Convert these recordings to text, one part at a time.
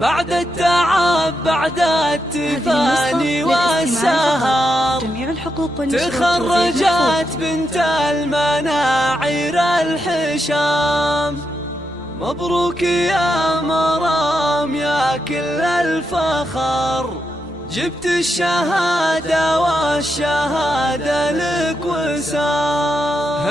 بعد التعب بعد التفاني والسهر تخرجت بنت المناعير الحشام. مبروك يا مرام يا كل الفخر، جبت الشهادة والشهادة لك وسام.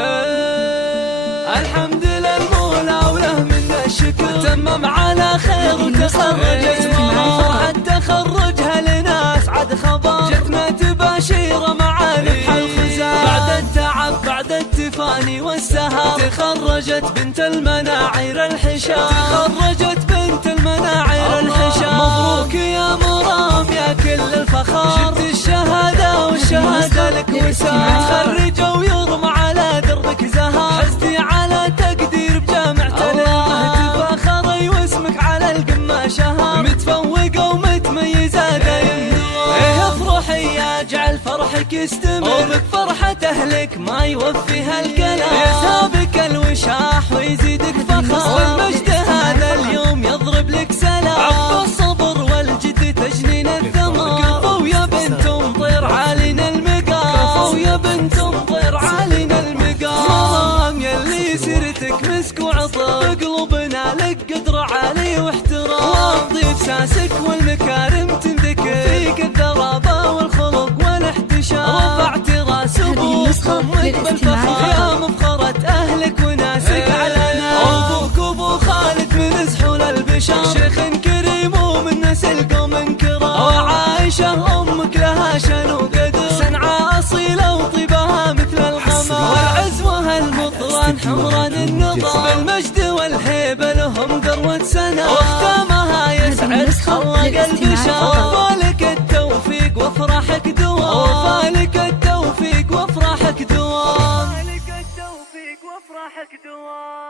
الحمد للمولى وله منا الشكر، تمم على خير وتخرجت فرحة تخرجها لنا أسعد خبر، جتنا تباشير مع ربح الخزام. بعد التعب بعد التفاني والسهر تخرجت بنت المناعير الحشام، تخرجت بنت المناعير الحشام. مبروك يا مرام يا كل الفخر، جبت الشهادة والشهادة لك وسام. تخرج ويرمى على دربك زهر، حزتي على تقدير بجامعة الإمام، تفخري واسمك على القمة شهر، متفوقة ومتميزة دايم دوام. افرحي اجعل فرحك يستمر، وبك فرحة اهلك ما يوفيها الكلام، يسابك الوشاح ويزيدك فخر، والمجد هذا اليوم يضرب لك سلام. عقب الصبر والجد تجنين الثمر، كفو يا بنت مطير عالينا المقام، كفو يا بنت مطير عالينا المقام. يلي سيرتك مسك وعطر، بقلوبنا لك قدر عالي واحترام، واضيف ساسك والمكارم تنذكر، فيك الذرابة والخلق والاحتشام. رفعت راس ابوك امك بالفخر، يا مفخرة اهلك وناسك على نار. ابوك ابو خالد من سحول البشر، شيخ كريم ومن نسل قوم كرام. وعائشة امك لها شان وقدر، سنعة اصيلة وطيبها مثل القمر، والعزوة المطران حمران النظام، بالمجد والهيبة لهم ذروة سنة، واختامها يسعد خلق البشر. وفالك التوفيق وافراحك دوام، وفالك التوفيق وافراحك دوام، وفالك التوفيق وافراحك دوام.